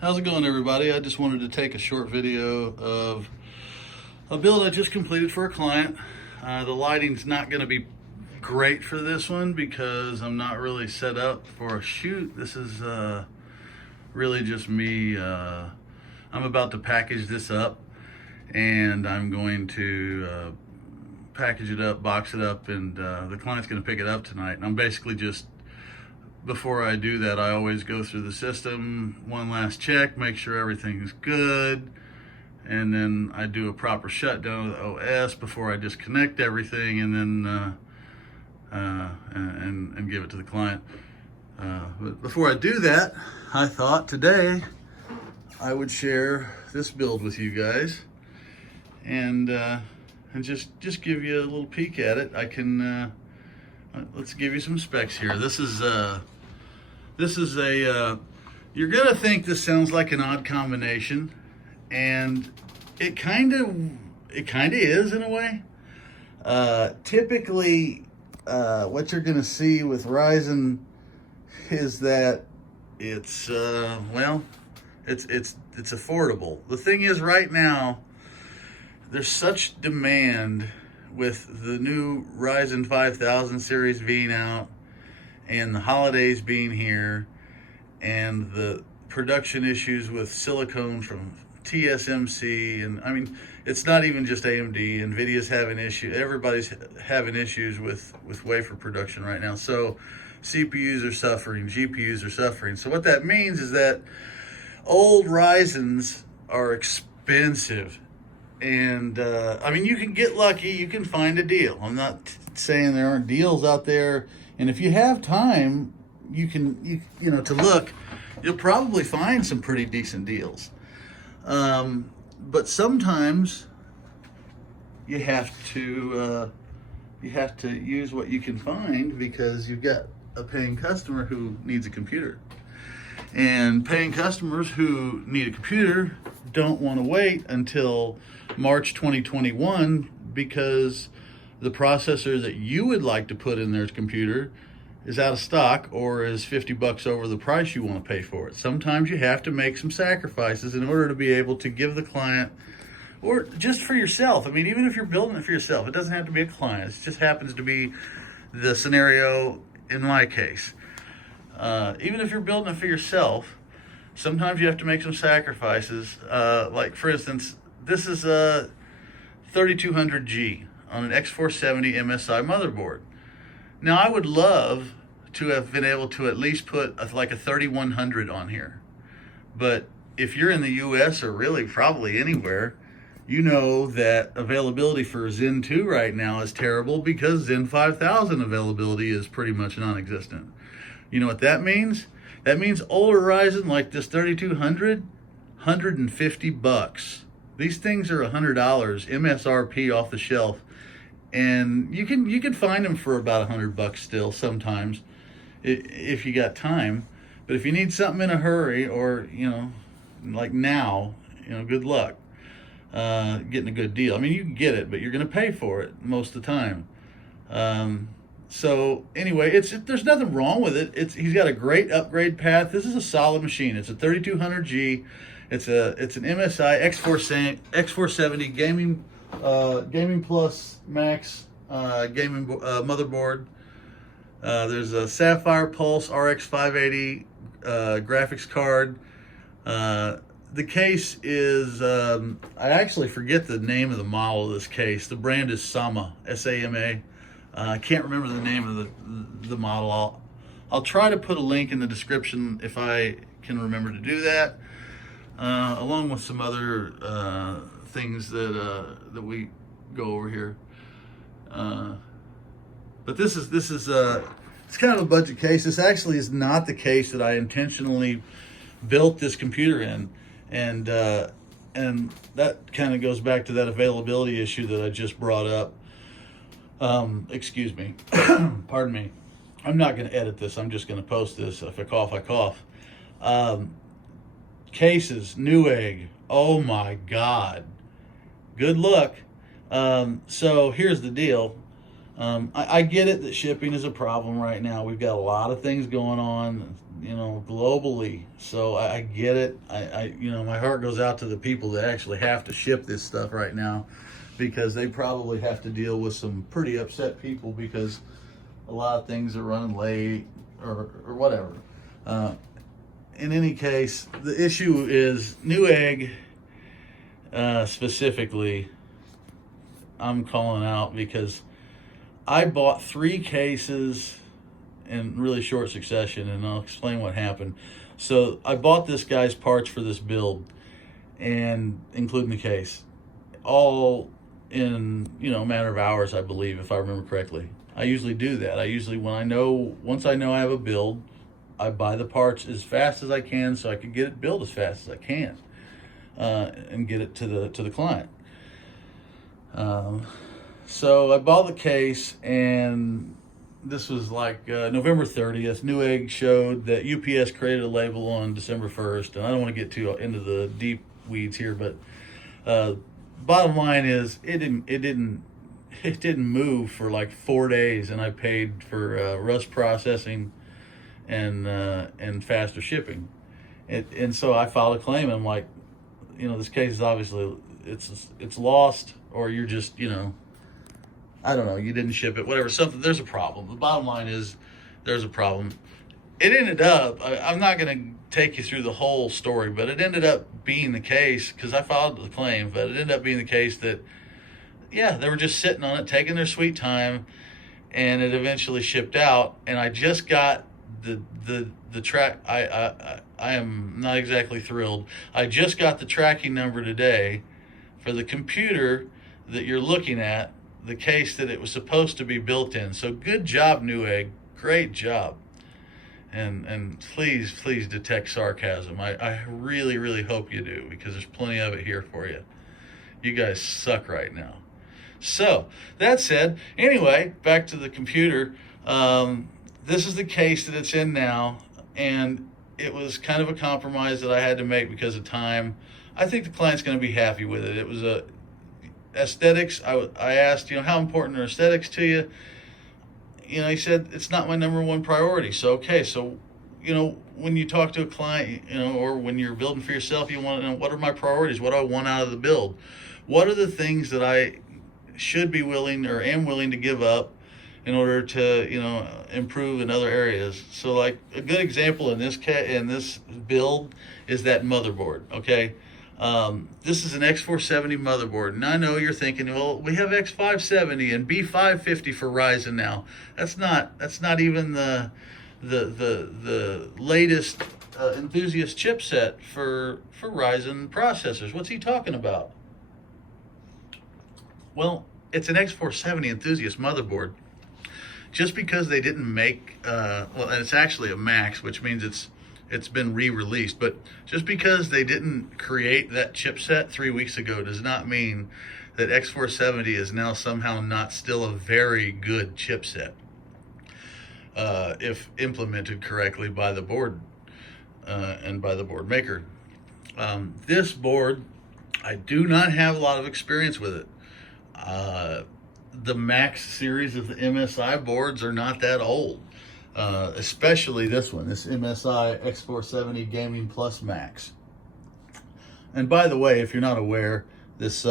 How's it going, everybody? I just wanted to take a short video of a build I just completed for a client. The lighting's not going to be great for this one because I'm not really set up for a shoot. This is really just me. I'm about to package this up, and I'm going to package it up, box it up, and the client's going to pick it up tonight. And I'm basically just, before I do that, I always go through the system, one last check, make sure everything's good, and then I do a proper shutdown of the OS before I disconnect everything, and then and give it to the client. But before I do that, I thought today I would share this build with you guys, and just give you a little peek at it. I can let's give you some specs here. This is a you're gonna think this sounds like an odd combination, and it kind of is in a way. Typically, what you're gonna see with Ryzen is that it's well, it's affordable. The thing is, right now there's such demand with the new Ryzen 5000 series being out, and the holidays being here, and the production issues with silicone from TSMC, and I mean, it's not even just AMD. NVIDIA's having issues. Everybody's having issues with wafer production right now. So CPUs are suffering, GPUs are suffering. So what that means is that old Ryzens are expensive. And I mean, you can get lucky, you can find a deal. I'm not saying there aren't deals out there. And if you have time, you know, to look, you'll probably find some pretty decent deals. But sometimes you have to use what you can find, because you've got a paying customer who needs a computer. And paying customers who need a computer don't want to wait until March 2021, because the processor that you would like to put in their computer is out of stock or is $50 over the price you want to pay for it. Sometimes you have to make some sacrifices in order to be able to give the client, or just for yourself. I mean, even if you're building it for yourself, it doesn't have to be a client. It just happens to be the scenario in my case. Even if you're building it for yourself, sometimes you have to make some sacrifices. Like, for instance, this is a 3200G on an X470 MSI motherboard. Now, I would love to have been able to at least put like a 3100 on here. But if you're in the US, or really probably anywhere, you know that availability for Zen 2 right now is terrible, because Zen 5000 availability is pretty much non-existent. You know what that means? That means older Ryzen like this 3200, $150. These things are $100 MSRP off the shelf, and you can find them for about $100 still sometimes if you got time. But if you need something in a hurry, or you know, like now, you know, good luck getting a good deal. I mean, you can get it, but you're going to pay for it most of the time. So anyway, there's nothing wrong with it. He's got a great upgrade path. This is a solid machine. It's a 3200G. It's an MSI X470 gaming plus max gaming motherboard. There's a Sapphire Pulse RX 580 graphics card. The case is, I actually forget the name of the model of this case. The brand is Sama, S-A-M-A. I can't remember the name of the model. I'll try to put a link in the description if I can remember to do that, along with some other things that we go over here. But this is it's kind of a budget case. This actually is not the case that I intentionally built this computer in, and that kind of goes back to that availability issue that I just brought up. Excuse me. Pardon me. I'm not going to edit this. I'm just going to post this. If I cough, I cough. Cases, Newegg. Oh my God. Good luck. So here's the deal. I get it that shipping is a problem right now. We've got a lot of things going on, you know, globally. So I get it. You know, my heart goes out to the people that actually have to ship this stuff right now, because they probably have to deal with some pretty upset people because a lot of things are running late or whatever. In any case, the issue is Newegg, specifically, I'm calling out because I bought 3 cases in really short succession, and I'll explain what happened. So I bought this guy's parts for this build, and including the case, all in, you know, a matter of hours, I believe, if I remember correctly. I usually do that. I usually, once I know I have a build, I buy the parts as fast as I can so I can get it built as fast as I can, and get it to the client. So I bought the case, and this was like November 30th. Newegg showed that UPS created a label on December 1st, and I don't want to get too into the deep weeds here, but bottom line is it didn't move for like 4 days, and I paid for rust processing and faster shipping, and so I filed a claim. And I'm like, you know, this case is obviously it's lost, or you're just, you know, I don't know, you didn't ship it, whatever, something, there's a problem. The bottom line is there's a problem. It ended up, I'm not going to take you through the whole story, but it ended up being the case, because I filed the claim, but it ended up being the case that, yeah, they were just sitting on it, taking their sweet time, and it eventually shipped out. And I just got the track. I am not exactly thrilled. I just got the tracking number today for the computer that you're looking at, the case that it was supposed to be built in. So good job, Newegg. Great job. And please detect sarcasm. I really hope you do, because there's plenty of it here for you. You guys suck right now. So that said, anyway, back to the computer. This is the case that it's in now, and it was kind of a compromise that I had to make because of time. I think the client's going to be happy with it. It was aesthetics. I asked, you know, how important are aesthetics to you? You know, he said, it's not my number one priority. So, okay, so, you know, when you talk to a client, you know, or when you're building for yourself, you want to know, what are my priorities? What do I want out of the build? What are the things that I should be willing or am willing to give up in order to, you know, improve in other areas? So, like, a good example in this build is that motherboard, okay? This is an X470 motherboard, and I know you're thinking, well, we have X570 and B550 for Ryzen now. That's not even the latest enthusiast chipset for Ryzen processors. What's he talking about? Well, it's an X470 enthusiast motherboard. Just because they didn't make, well, and it's actually a Max, which means it's been re-released, but just because they didn't create that chipset 3 weeks ago does not mean that X470 is now somehow not still a very good chipset, if implemented correctly by the board and by the board maker. This board, I do not have a lot of experience with it. The Max series of the MSI boards are not that old. Especially this one, this MSI X470 Gaming Plus Max. And by the way, if you're not aware, this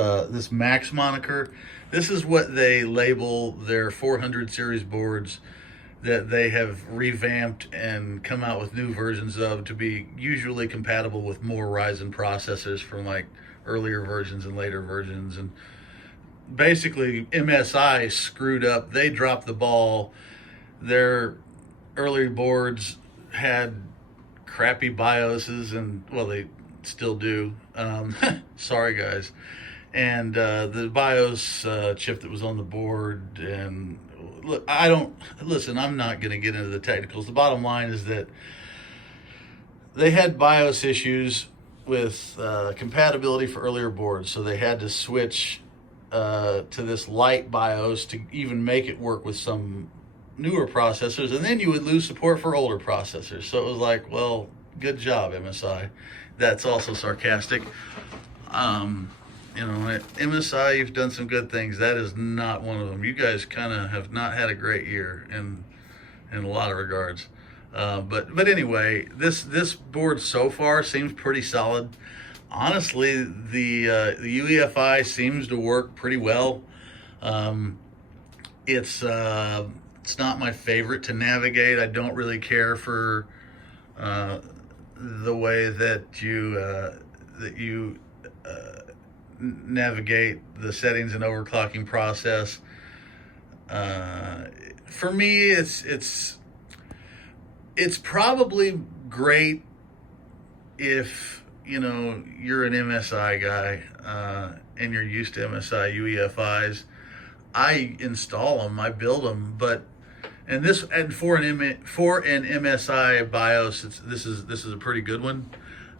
Max moniker, this is what they label their 400 series boards that they have revamped and come out with new versions of to be usually compatible with more Ryzen processors from like earlier versions and later versions. And basically MSI screwed up. They dropped the ball. Their earlier boards had crappy BIOSes, and, well, they still do. Sorry, guys. And the BIOS chip that was on the board, and look, I'm not going to get into the technicals. The bottom line is that they had BIOS issues with compatibility for earlier boards, so they had to switch to this light BIOS to even make it work with some newer processors, and then you would lose support for older processors. So it was like, well, good job, MSI. That's also sarcastic. You know, at MSI, you've done some good things. That is not one of them. You guys kind of have not had a great year in a lot of regards. But anyway, this board so far seems pretty solid. Honestly, the UEFI seems to work pretty well. It's not my favorite to navigate. I don't really care for the way that you navigate the settings and overclocking process. For me, it's probably great if you're an MSI guy and you're used to MSI UEFIs. I install them, I build them, but for an MSI BIOS, this is a pretty good one,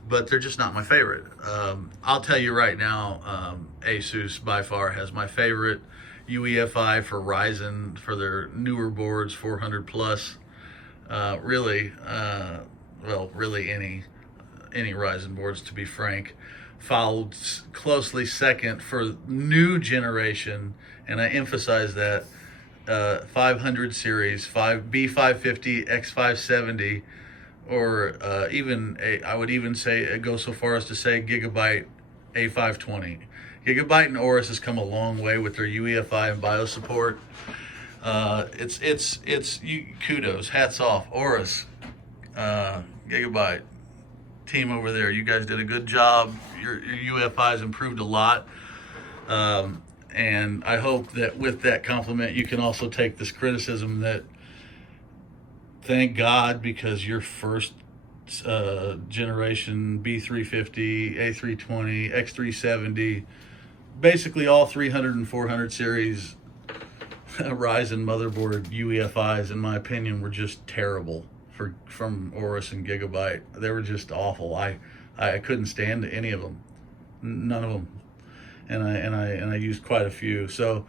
but they're just not my favorite. I'll tell you right now, Asus by far has my favorite UEFI for Ryzen for their newer boards, 400 plus. Really any Ryzen boards, to be frank. Followed closely second for new generation, and I emphasize that, 500 series, B550, X570, or I would even say go so far as to say Gigabyte A520. Gigabyte and Aorus has come a long way with their UEFI and BIOS support. Kudos, hats off, Aorus, Gigabyte team over there. You guys did a good job. Your UEFI's improved a lot. And I hope that with that compliment, you can also take this criticism that, thank God, because your first generation B350, A320, X370, basically all 300 and 400 series Ryzen motherboard UEFIs, in my opinion, were just terrible from Aorus and Gigabyte. They were just awful. I couldn't stand any of them, none of them, and I used quite a few. So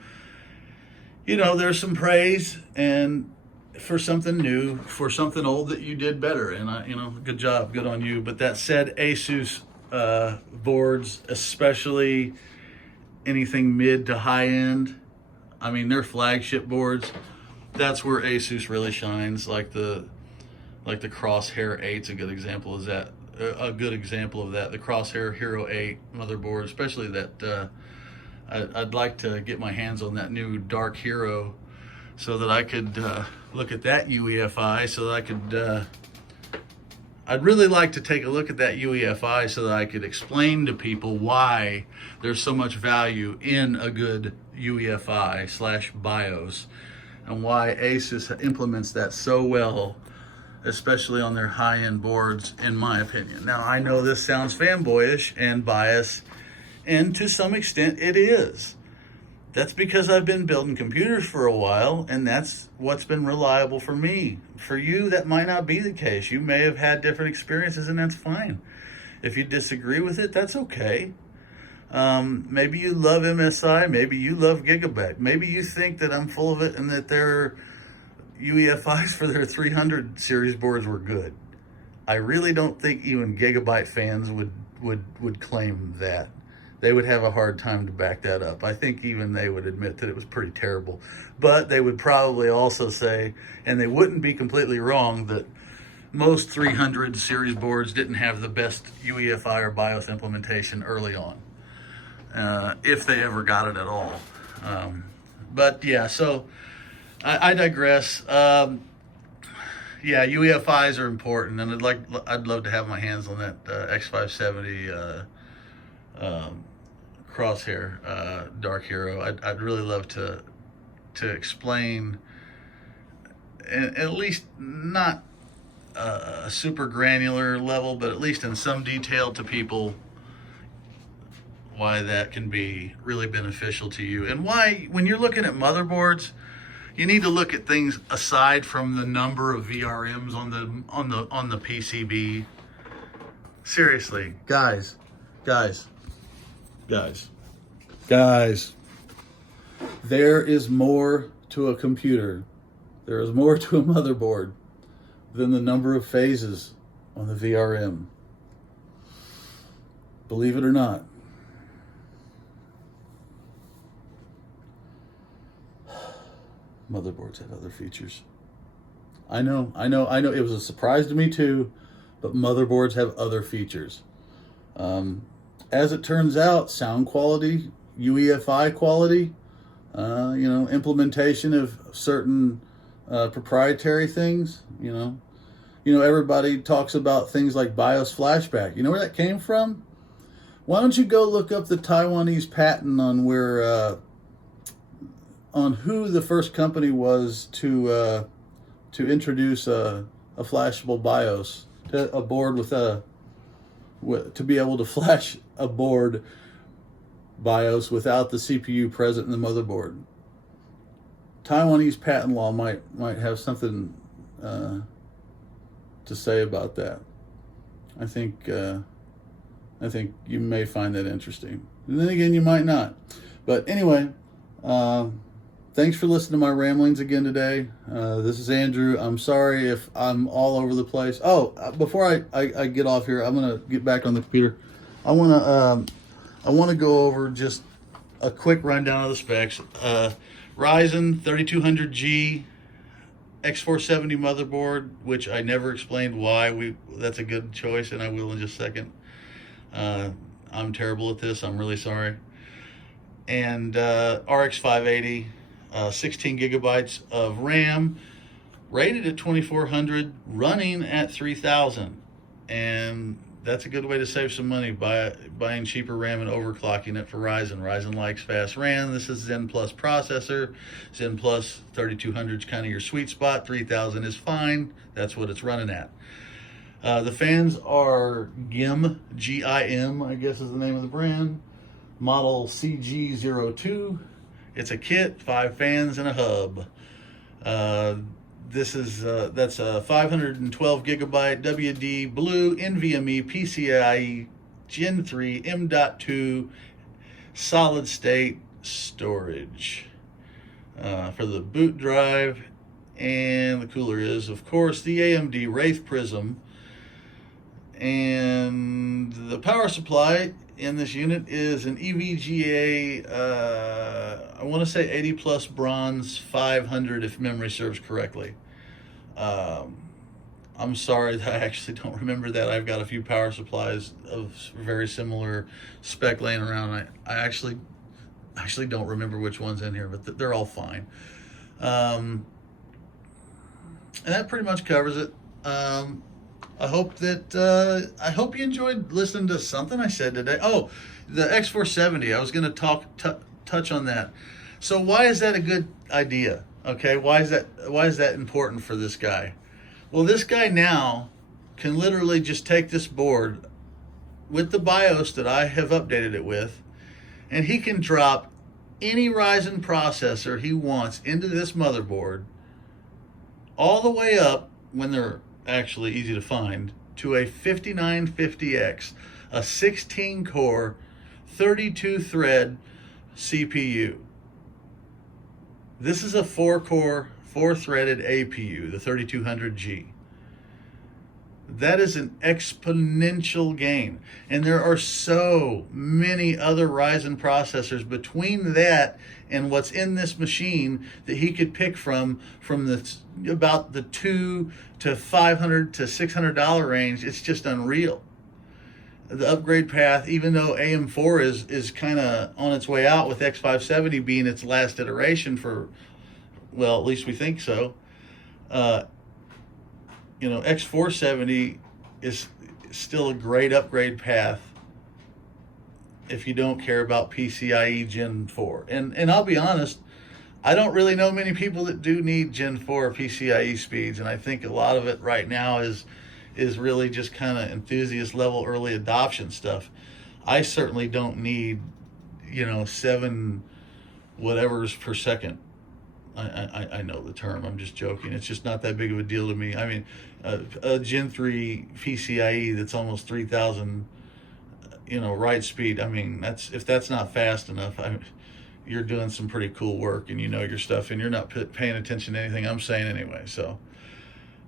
there's some praise and for something new, for something old that you did better, and good job, good on you. But that said, Asus boards, especially anything mid to high end, I mean their flagship boards, that's where Asus really shines. Like the Crosshair 8's a good example of that. The Crosshair Hero 8 motherboard, especially that. I'd like to get my hands on that new Dark Hero so that I could look at that UEFI. So that I'd really like to take a look at that UEFI so that I could explain to people why there's so much value in a good UEFI / BIOS, and why Asus implements that so well, especially on their high-end boards, in my opinion. Now, I know this sounds fanboyish and biased, and to some extent it is. That's because I've been building computers for a while, and that's what's been reliable for me. For you, that might not be the case. You may have had different experiences, and that's fine. If you disagree with it, that's okay. Maybe you love MSI, maybe you love Gigabyte, maybe you think that I'm full of it and that their UEFIs for their 300 series boards were good. I really don't think even Gigabyte fans would claim that. They would have a hard time to back that up. I think even they would admit that it was pretty terrible. But they would probably also say, and they wouldn't be completely wrong, that most 300 series boards didn't have the best UEFI or BIOS implementation early on, if they ever got it at all. But yeah, so I digress. UEFIs are important, and I'd love to have my hands on that X570 Crosshair Dark Hero. I'd really love to explain, at least not a super granular level, but at least in some detail to people, why that can be really beneficial to you, and why when you're looking at motherboards, you need to look at things aside from the number of VRMs on the PCB. Seriously, guys, there is more to a computer. There is more to a motherboard than the number of phases on the VRM. Believe it or not. motherboards had other features. I know. It was a surprise to me too, but motherboards have other features. As it turns out, sound quality, UEFI quality, implementation of certain proprietary things, everybody talks about things like BIOS flashback. You know where that came from? Why don't you go look up the Taiwanese patent on on who the first company was to introduce a flashable BIOS, a board to be able to flash a board BIOS without the CPU present in the motherboard. Taiwanese patent law might have something to say about that. I think you may find that interesting. And then again, you might not. But anyway, thanks for listening to my ramblings again today. This is Andrew. I'm sorry if I'm all over the place. Oh, before I get off here, I'm gonna get back on the computer. I wanna go over just a quick rundown of the specs. Ryzen 3200G X470 motherboard, which I never explained why that's a good choice, and I will in just a second. I'm terrible at this. I'm really sorry. And RX 580, 16 gigabytes of RAM, rated at 2400, running at 3000, and that's a good way to save some money by buying cheaper RAM and overclocking it for Ryzen. Ryzen likes fast RAM. This is Zen Plus processor. Zen Plus 3200 is kind of your sweet spot. 3000 is fine. That's what it's running at. The fans are GIM, G-I-M, I guess is the name of the brand. Model CG02. It's a kit, 5 fans and a hub. That's a 512 gigabyte WD Blue NVMe PCIe Gen 3 M.2 solid state storage for the boot drive. And the cooler is, of course, the AMD Wraith Prism. And the power supply in this unit is an EVGA, I want to say 80 plus bronze 500 if memory serves correctly. I'm sorry that I actually don't remember that. I've got a few power supplies of very similar spec laying around. I actually don't remember which one's in here, but they're all fine. And that pretty much covers it. I hope you enjoyed listening to something I said today. Oh, the X470. I was going to touch on that. So why is that a good idea? Okay, why is that important for this guy? Well, this guy now can literally just take this board with the BIOS that I have updated it with, and he can drop any Ryzen processor he wants into this motherboard, all the way up, when they're actually easy to find, to a 5950X, a 16-core, 32-thread CPU. This is a 4-core, 4-threaded APU, the 3200G. That is an exponential gain. And there are so many other Ryzen processors between that and what's in this machine that he could pick from about the $200 to $500 to $600 range. It's just unreal. The upgrade path, even though AM4 is kind of on its way out, with X570 being its last iteration for, well, at least we think so. X470 is still a great upgrade path if you don't care about PCIe Gen 4. And I'll be honest, I don't really know many people that do need Gen 4 PCIe speeds, and I think a lot of it right now is really just kind of enthusiast level early adoption stuff. I certainly don't need 7 whatevers per second. I know the term, I'm just joking. It's just not that big of a deal to me. I mean, a Gen 3 PCIe that's almost 3000 write speed, I mean, if that's not fast enough, you're doing some pretty cool work, and you know your stuff, and you're not paying attention to anything I'm saying anyway. So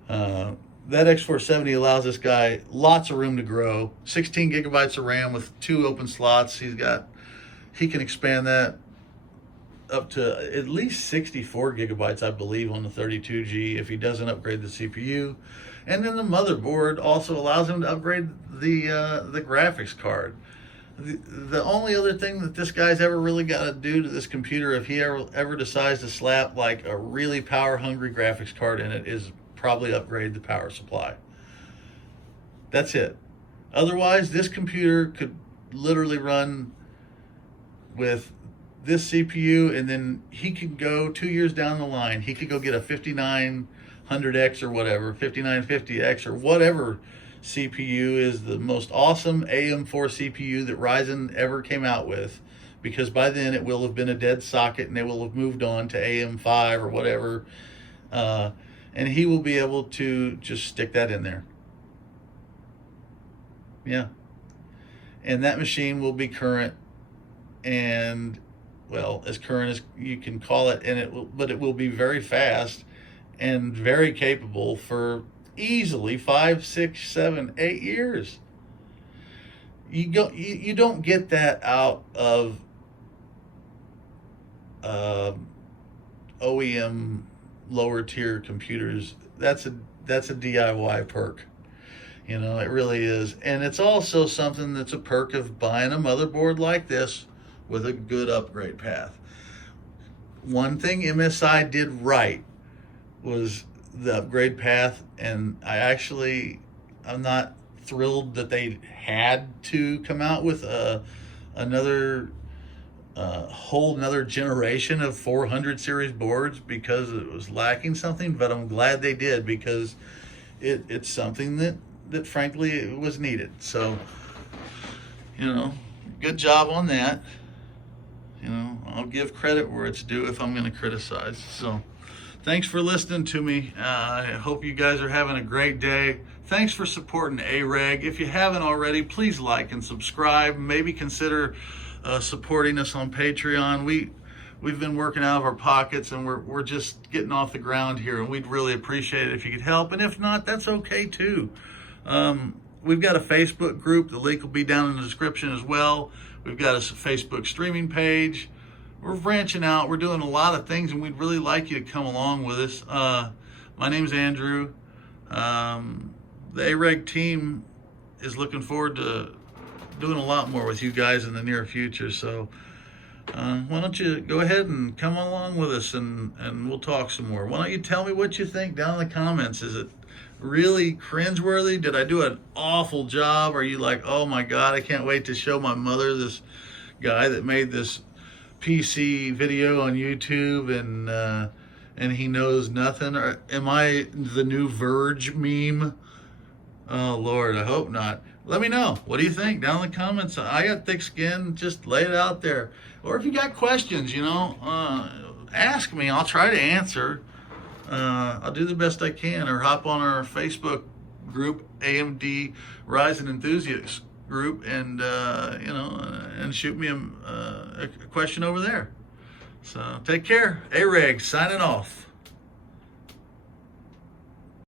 that X470 allows this guy lots of room to grow. 16 gigabytes of RAM with 2 open slots. He can expand that up to at least 64 gigabytes, I believe, on the 32G if he doesn't upgrade the CPU. And then the motherboard also allows him to upgrade the graphics card. The only other thing that this guy's ever really got to do to this computer, if he ever decides to slap like a really power-hungry graphics card in it, is probably upgrade the power supply. That's it. Otherwise, this computer could literally run with this CPU, and then he could go 2 years down the line. He could go get a 5900X or whatever, 5950X or whatever CPU is the most awesome AM4 CPU that Ryzen ever came out with, because by then it will have been a dead socket and they will have moved on to AM5 or whatever, and he will be able to just stick that in there. Yeah. And that machine will be current, and well, as current as you can call it, and but it will be very fast and very capable for easily 5, 6, 7, 8 years. You don't get that out of OEM lower tier computers. That's a DIY perk. You know, it really is. And it's also something that's a perk of buying a motherboard like this with a good upgrade path. One thing MSI did right was the upgrade path, and I'm not thrilled that they had to come out with another whole another generation of 400 series boards because it was lacking something, but I'm glad they did, because it's something that frankly was needed. So, you know, good job on that. You know, I'll give credit where it's due if I'm going to criticize. So thanks for listening to me. I hope you guys are having a great day. Thanks for supporting AREG. If you haven't already, please like and subscribe. Maybe consider supporting us on Patreon. We've been working out of our pockets, and we're just getting off the ground here, and we'd really appreciate it if you could help. And if not, that's okay too. We've got a Facebook group. The link will be down in the description as well. We've got a Facebook streaming page. We're branching out. We're doing a lot of things, and we'd really like you to come along with us. My name's Andrew. The AREG team is looking forward to doing a lot more with you guys in the near future. So why don't you go ahead and come along with us, and we'll talk some more. Why don't you tell me what you think down in the comments? Is it really cringeworthy? Did I do an awful job? Are you like, oh my God, I can't wait to show my mother this guy that made this PC video on YouTube, and he knows nothing? Or am I the new Verge meme? Oh Lord, I hope not. Let me know. What do you think down in the comments? I got thick skin. Just lay it out there. Or if you got questions, you know, ask me. I'll try to answer. I'll do the best I can. Or hop on our Facebook group, AMD Ryzen Enthusiast group, and you know, and shoot me a question over there. So take care. AREG signing off.